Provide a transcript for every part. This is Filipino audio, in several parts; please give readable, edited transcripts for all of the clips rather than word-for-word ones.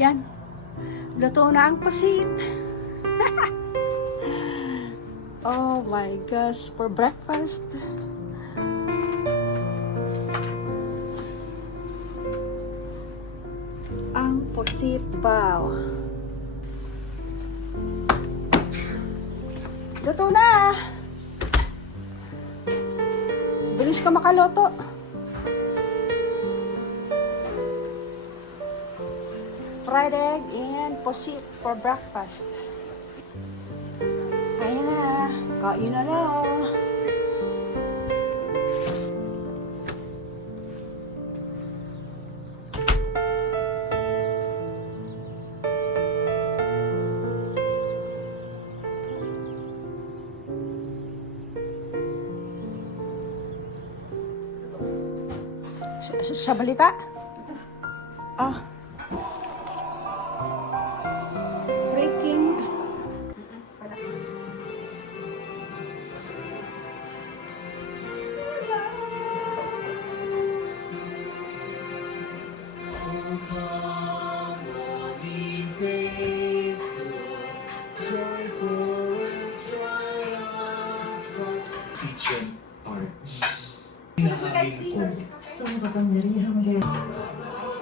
Yan. Luto na ang pusit. Oh my gosh, for breakfast. Ang pusit bao. Luto na. Bilis ka makaluto. Fried egg and pusit for breakfast. Ayan na. Kain na na. Sa balita? Ah. Breaking. Kitchen arts. Inaamin ko sa makapangyarihang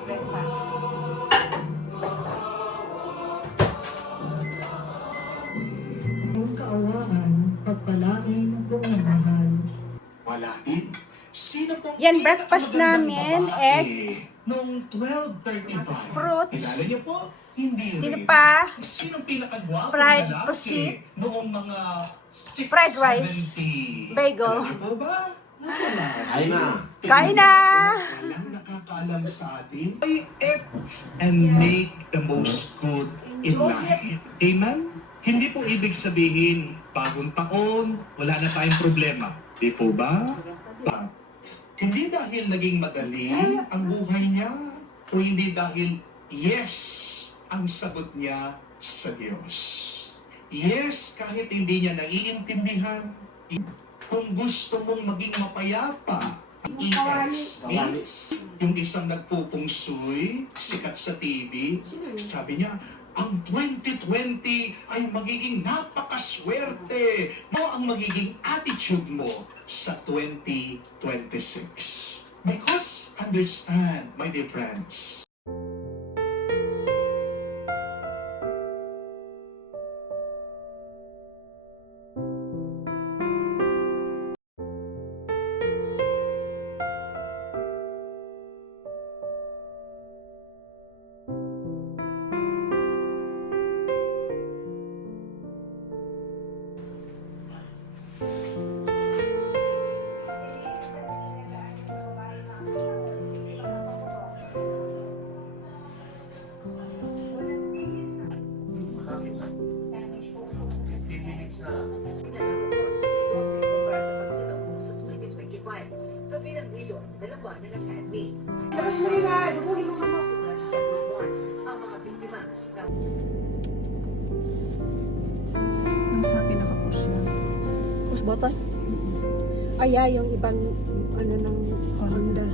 Breakfast. Ang kaawaan, pagpalain kung mahal. wala din. Sino pong Yan, breakfast pinakamagandang namin, babae egg, noong 12:35? fruits, Kilala niyo po? Hindi rin. tinapa, Sinong pinakagwapo fried lalaki pusit, noong mga 670? fried rice, bagel. Alam niyo po ba? Wala. Ay na. Kain na! Walang nakakaalam sa atin. I eat and make the most good in life. Amen? Hindi po ibig sabihin, bagong taon, wala na tayong problema. Di po ba? But, hindi dahil naging madali ang buhay niya, o hindi dahil yes ang sagot niya sa Diyos. Yes, kahit hindi niya naiintindihan, kung gusto mong maging mapayapa, ES means yung isang nagpupungsoy, sikat sa TV, sabi niya, ang 2020 ay magiging napakaswerte. Ano ang magiging attitude mo sa 2026? Because understand, my dear friends, Para sa pagsalubong sa 2025, kabilang dito ang dalawa na nag-handmade. Labas mo rin na. Bubuhin mo ka. Simulat sa buwan ang mga biktima ng Nang sa akin nakapush yan. Push button? Ay, yung ibang ano ng Honda.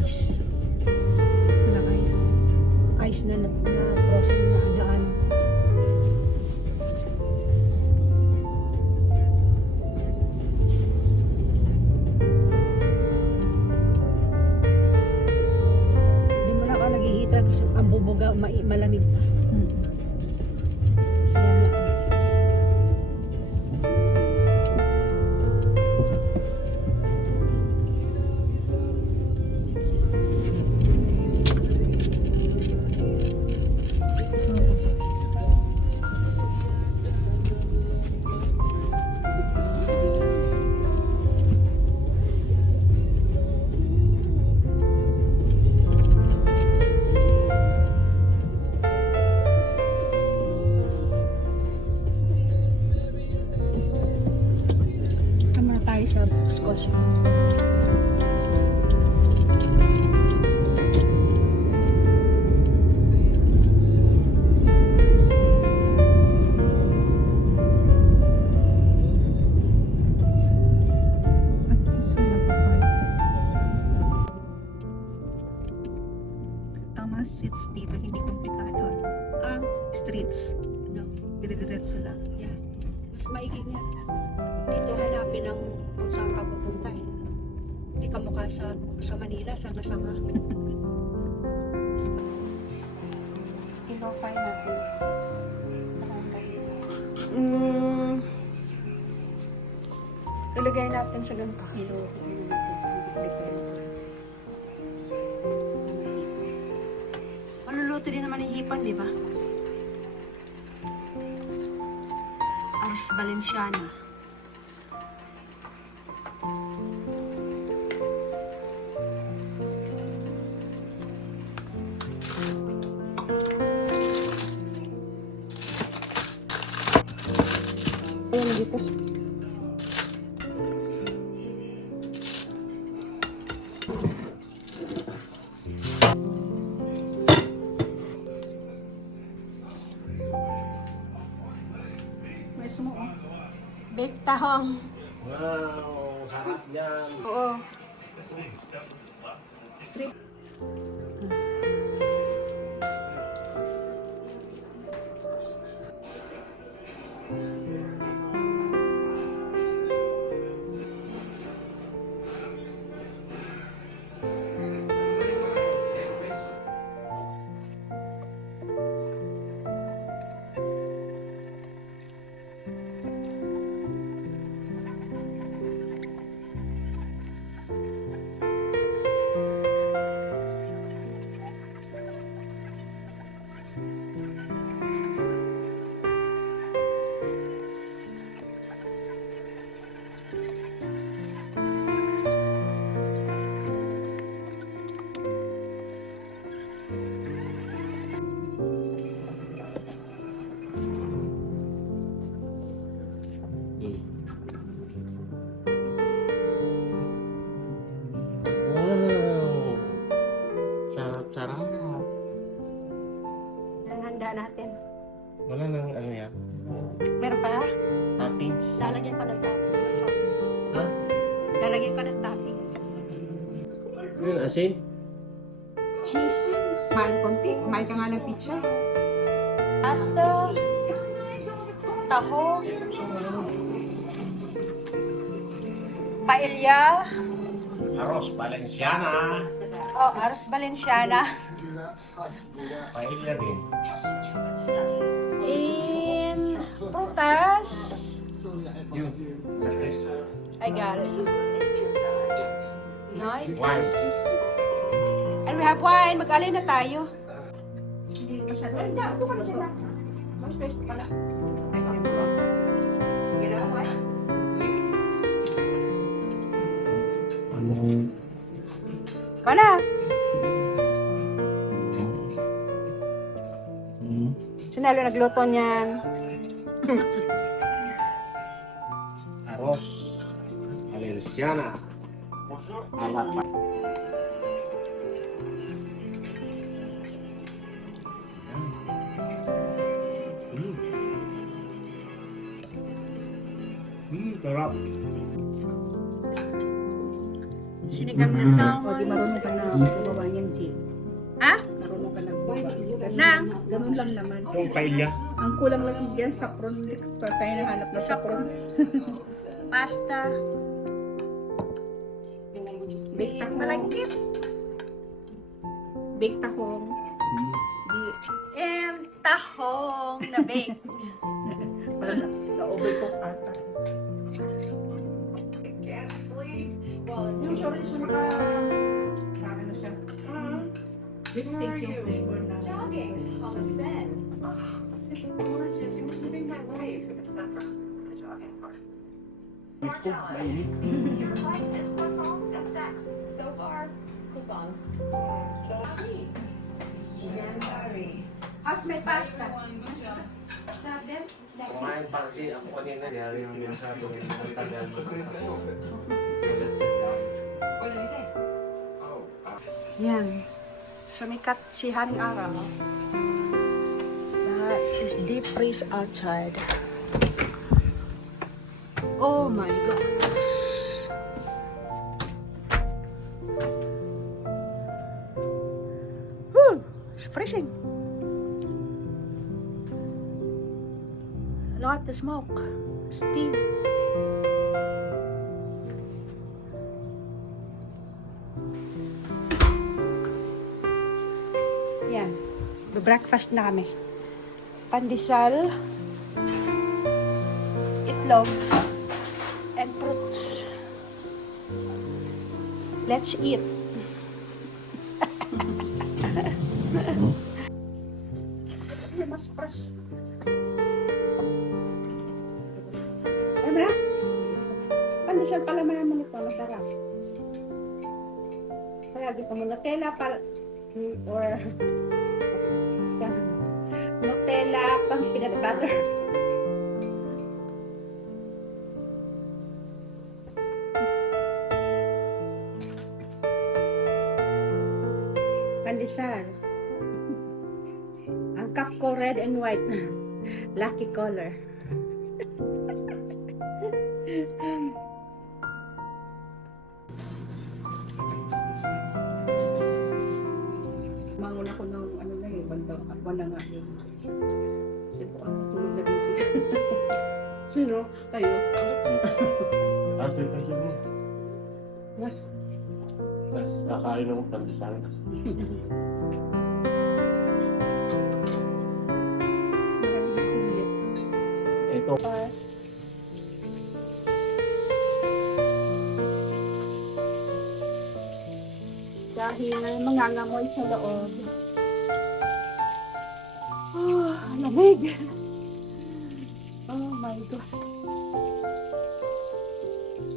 Ice. Walang ice. Ice na frozen na daan. Hindi mo na ako nag-i-heater kasi ang bubuga malamig pa. Ayan na. Tama na tayo sa scotch. At saan nagpapark? streets. No. Dire-diretso lang. Yeah. Mas maiging yan. Dito hanapin ang kung saan ka pupunta eh. Hindi ka mukha sa Manila, sanga-sanga. Mas Ilo-fry natin. Ilagay natin sa ganito. Maluluto din naman yung hipan, di ba? Ars Valenciana. Ayan, dito. May sumo, oh. Baked tahong. Wow, sarap yan. Oo. Wow, sarap-sarap. Ang handa natin. Wala nang ano yan, Meron pa? toppings. Lalagyan ko ng toppings. Ha? Lalagyan ko ng toppings. Ano yun, asin? Cheese. Kumain konti. Kumain ka nga ng pizza. Pasta. Taho. Paella. Arroz Valenciana. Oh, Ars Valenciana. Paella din. And prutas. Yun. Latte. I got it. Nice. Wine. And we have wine. Mag-alin na tayo. Kana? Sinalo nagluto niyan. Arroz Valenciana. Ala pa. Sarap. Sinigang na O, salmon. di marunong ka na gumawa niyan, G. Ha? Marunong ka na gumawa. Nang? Ganun lang naman. Yung paella. Ang kulang lang yan, sapron. Tayo nahanap na sapron. Pasta. Bake tahong. Malagkit. Bake tahong. And tahong na bake. Parang na-overcook ata. Yung sorry siya ano siya. Distinct yung flavor na. It's gorgeous. You're living my life. Except for the jogging part. More challenge. Your life is croissants and sex. So far, croissants. How's my pasta? Stop them? Kumain pa kasi ako kanina. Kaya yung minasado yung tagal. Yan. Sumikat si Haring Araw. That is deep freeze outside. Oh my gosh. Whew! It's freezing. Look at the smoke. Steam. Yan. Breakfast na kami. Pandesal, itlog, and fruits. Let's eat. Mas pras. Ay, bra? Pandesal pala mayaman ito. Masarap. Kaya gusto mo Nutella or Nutella pang peanut butter. Pandesal. Ang cup ko red and white. Lucky color. Mangun ako ng ano na eh, bandang ako na nga yun. Kasi po ako tulog na busy. Sino? Kayo? Kasi mo. What? Nakain ng pandesal. Ito. Dahil mangangamoy sa loob. Oh, lamig. Oh my God.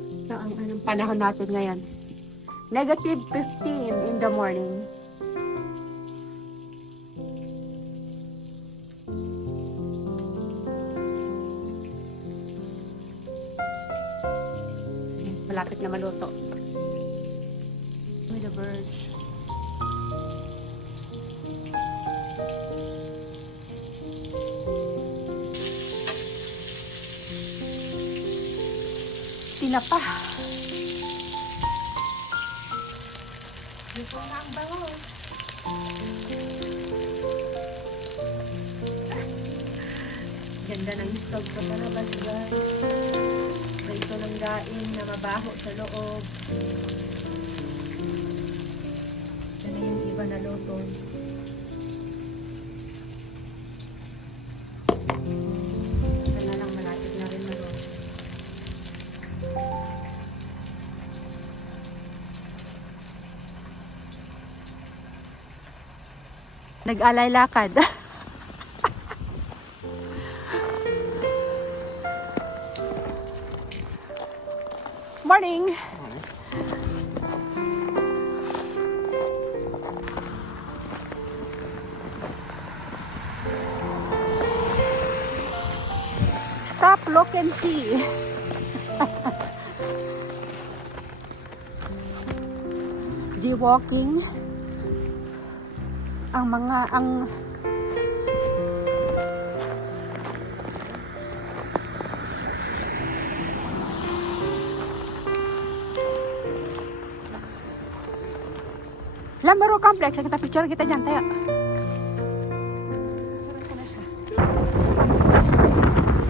Ito ang anong panahon natin ngayon. Negative 15 in the morning. Malapit na maluto. With the birds. Tinapa. Ito na ang bangos. Ganda ng stove ko sa labas, guys. Ito ng daing na mabaho sa loob. Ito na yung iba na luto. Ito na lang, malapit na rin maluto. Nag-alay lakad. Morning! Stop, look and see. Walking ang Lambaro Complex, kita picture kita dyan, tayo.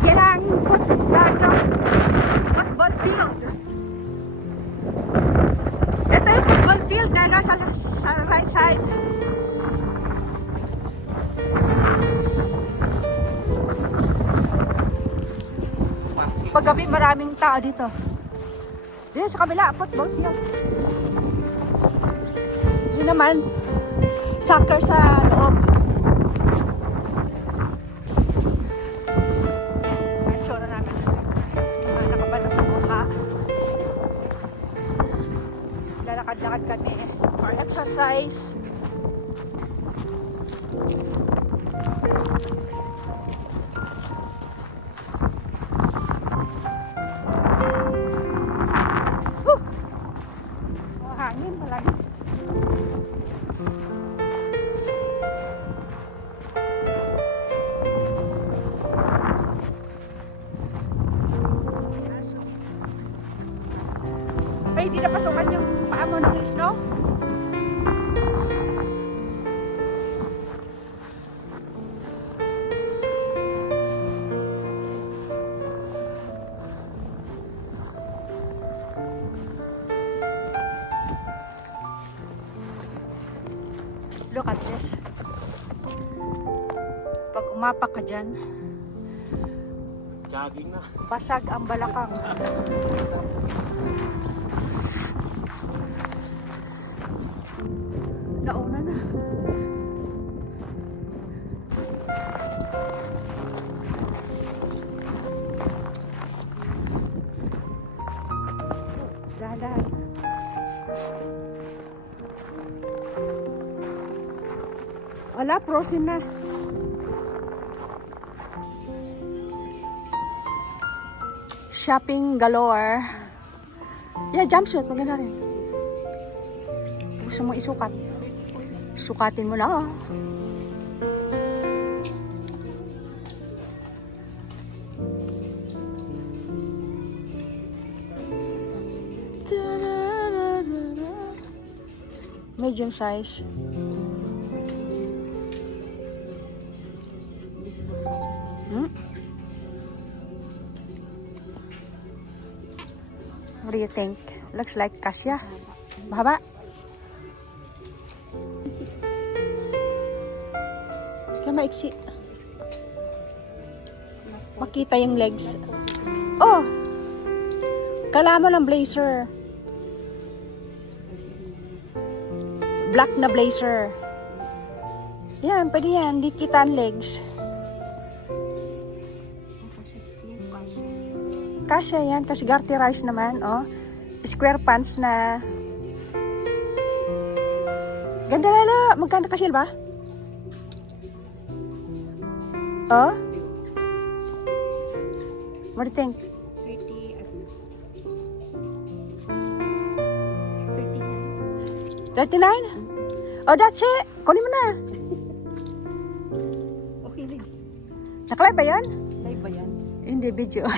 Yan ang football field. Ito yung football field na sa right side. Paggabi maraming tao dito. Dito sa kabila, football field. Yun naman, soccer sa loob. Matsura namin. So, nakabalong ang mukha. Lalakad-lakad kami for exercise. Hangin malagi. Ay, di na pasukan yung paa mo ng snow? Look at this. Pag umapak ka dyan, Jogging na. basag ang balakang. Nauna na. Dahan-dahan. Wala, frozen na. Shopping galore. Yeah, jumpsuit. Maganda rin. Gusto mo isukat? Sukatin mo na. Medium size. What do you think? Looks like kasya. Mahaba. Kaya maiksi. Makita yung legs. Oh! Kala mo ng blazer. Black na blazer. Yan, pwede yan. Di kita ang legs. Kasya yan, kasi garterized naman, oh. Square pants na. Ganda lalo. Magkano kasi ba? Oh? What do you think? 39? Oh, that's it. Kunin mo na. Okay lang. Nakalay ba yan? Live ba yan? Hindi, video.